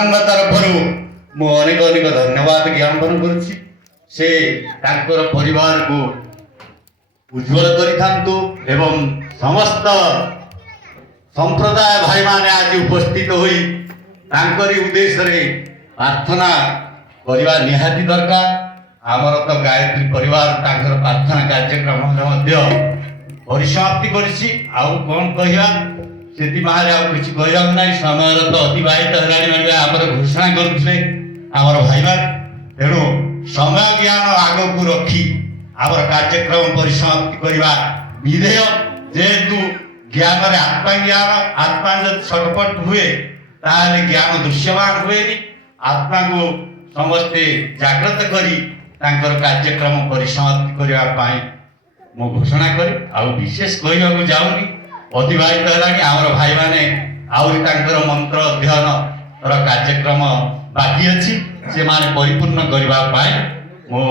संघ तरफ मु अनेक अनेक धन्यवाद ज्ञापन करुच्ची से तांकर परिवार को उज्जवल करिथांतु एवं समस्त संप्रदाय भाई माने आज उपस्थित होई तांकरी उद्देश्य रे प्रार्थना करवा निहाती दरकार। आमर तो गायत्री परिवार तांकर प्रार्थना कार्यक्रम मध्य परिसमाप्ति करिछि। आउ कोन कहिया सेति बाहर आउ किछि कहिया नै समय तो अतिबाहित हराणी माने आमर घोषणा करथले आमर भाई मान तेणु समय ज्ञान आगो को रखी आमर कार्यक्रम परिसमाप्ति करवा विधेय जेतु ज्ञान रे आत्मा जब छटपट हुए ताले ज्ञान दृश्यमान हुए आत्मा को समस्ते जागृत करी तांकर कार्यक्रम परिसमाप्ति करबा पाई मो घोषणा करे। आ विशेष कहवा को जाऊनी अतिबाहित हलानी आमर भाई माने आउरी तांकर मंत्र अध्ययन कार्यक्रम बाकी अछि से माने परिपूर्ण करबा पाई मो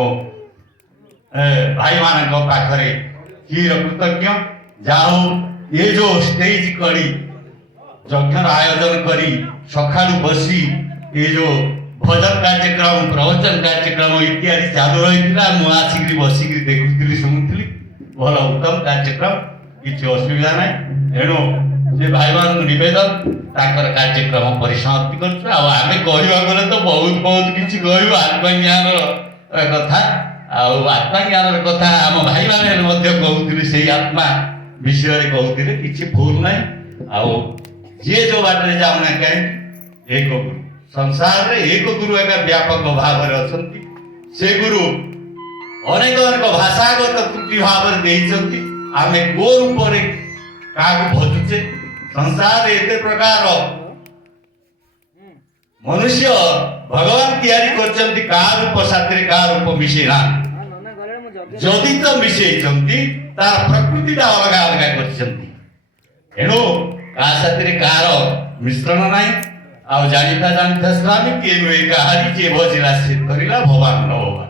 भाई मानक पाखरे चिर कृतज्ञ। जाओ ये जो स्टेज करी यज्ञ आयोजन करी सकाळु बसी ये जो भजन कार्यक्रम प्रवचन कार्यक्रम इत्यादि चालू रही आसिक बसिक देखुली शुणुली भल उत्तम कार्यक्रम किसी असुविधा ना। एणु से भाई मान नवेदन ताकर कार्यक्रम परिसमाप्ति करें गले तो बहुत बहुत किसी कहू आत्मज्ञान कथा आत्मज्ञान कथा आम भाई मैंने कहते से आत्मा विषय कहते किसी भूल ना। जी जो बाटे जाऊना कहीं एक गुरु संसार रे एक गुरु एक व्यापक भाव अच्छा से गुरु अनेक अनेक भाषागत त्रुटि भाव आम को रूप क्या भजुचे संसार एते प्रकार मनुष्य भगवान तैयारी करछंती का रूप साथी का रूप मिसेना जदि तो मिसे तार प्रकृति अलग अलग करछंती एणु का साथी कार मिश्रण नहीं आ जानिता स्वामी किए नुए कहारी जे भजिला से करिला भगवान न भगवान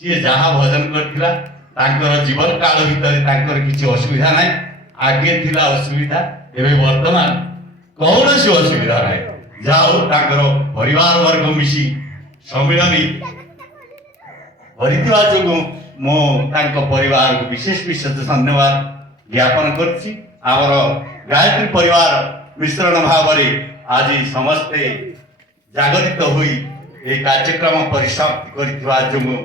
जी जहाँ भजन करथिला तांकर जीवन काल भितर तांकर किछि असुविधा नहीं आगे थिला असुविधा एबे वर्तमान कौनसी असुविधा नहीं। जाओ तांकर परिवार वर्ग मिसी सम्मिलनी भरिथिबा जोगु मो तांको परिवार को विशेष विशेष धन्यवाद ज्ञापन करछि। आमर गायत्री परिवार मिश्रण भाव आज समस्ते जागृत हुई ये कार्यक्रम परिसमाप्ति करथिबा जोगु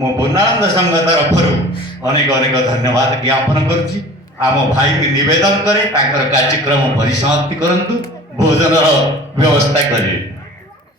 मो पूर्णानंद संघ तरफ अनेक अनेक धन्यवाद ज्ञापन करुच्ची। आम भाई की निवेदन करे तांकर कार्यक्रम परिसमाप्ति करंतु भोजन व्यवस्था करिए।